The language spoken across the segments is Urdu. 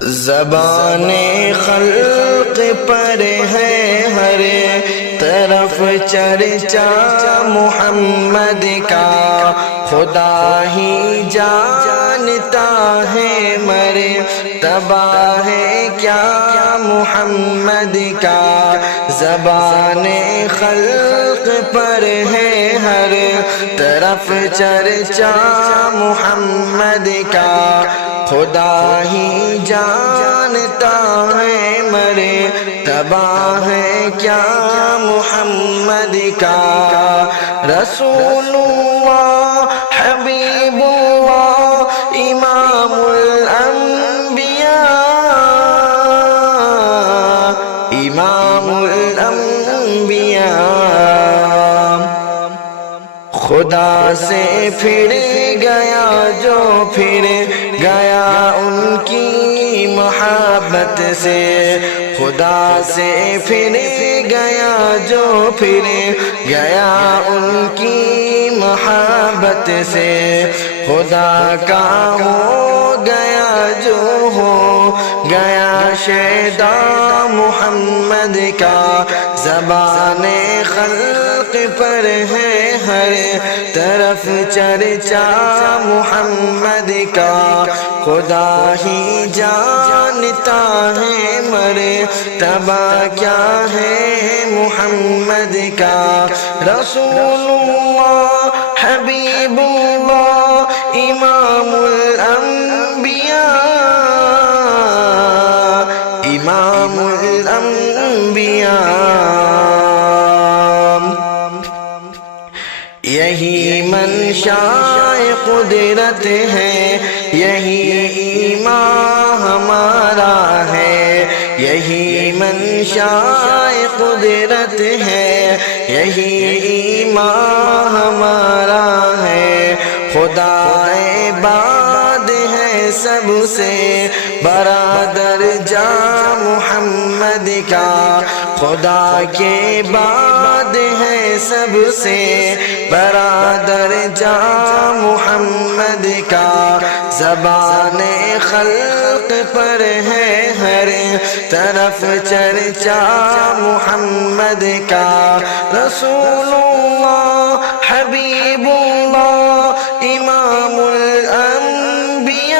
زبان خلق پر ہے ہر طرف چرچا محمد کا، خدا ہی جانتا ہے مرتبہ ہے کیا محمد کا۔ زبان خلق پر ہے ہر طرف چرچا محمد کا، خدا ہی جانتا ہے مرتبہ ہے کیا محمد کا۔ رسول اللہ حبیب اللہ امام الانبیاء، امام الانبیاء، خدا سے پھر گیا جو پھر گیا ان کی محبت سے، خدا سے پھر گیا جو پھر گیا ان کی محبت سے، خدا کا ہو گیا جو ہو گیا شیدا محمد کا۔ زبان خلق پر ہے ہر طرف چرچا محمد کا، خدا ہی جانتا ہے مرتبہ کیا ہے محمد کا۔ رسول اللہ حبیب اللہ امام الانبیاء، امام الانبیاء، یہی منشاء قدرت ہے، یہی ایمان ہمارا ہے، یہی منشاء قدرت ہے، یہی ایمان ہمارا ہے۔ خدا عباد ہے سب سے برادر جا محمد کا، خدا کے بعد ہے سب سے برادر جا محمد کا۔ زبان خلق پر ہے ہر طرف چرچا محمد کا۔ رسول اللہ حبیب اللہ امام الانبیاء،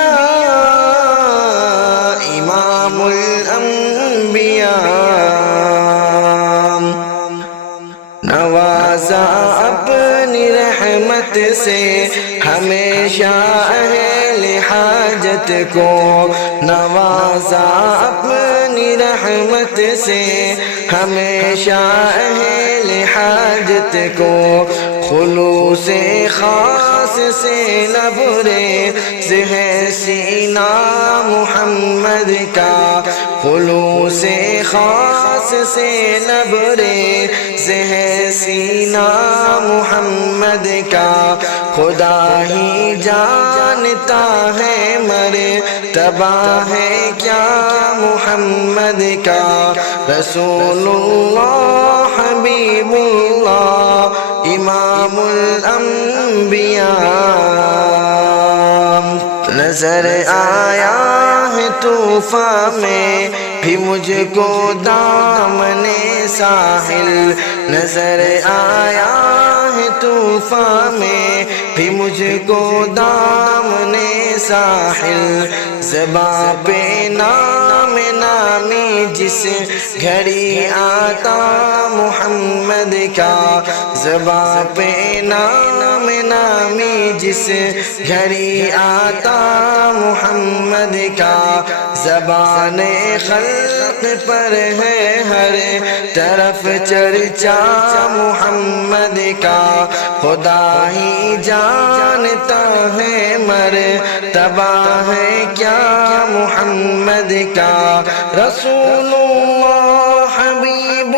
امام الانبیاء، نوازا اپنی رحمت سے ہمیشہ اہل حاجت کو، نوازا اپنی رحمت سے ہمیشہ اہل حاجت کو، خلوص خاص سے لبریز ہے سینہ محمد کا، خلوص خاص سے لبریز ہے سینہ محمد کا، خدا ہی جانتا ہے مرتبہ ہے کیا محمد کا۔ رسول اللہ حبیب اللہ امام الانبیاء، نظر آیا ہے طوفان میں بھی مجھ کو دامن ساحل، نظر آیا ہے طوفان میں بھی مجھ کو دامن ساحل، زباں پہ نام نامی جس گھڑی آتا محمد کا، زباں پہ نام نامی جس گھڑی آتا محمد کا۔ زبان خلق پر ہے ہر طرف چرچا محمد کا، خدا ہی جانتا ہے مرتبہ ہے کیا محمد کا۔ رسول اللہ حبیب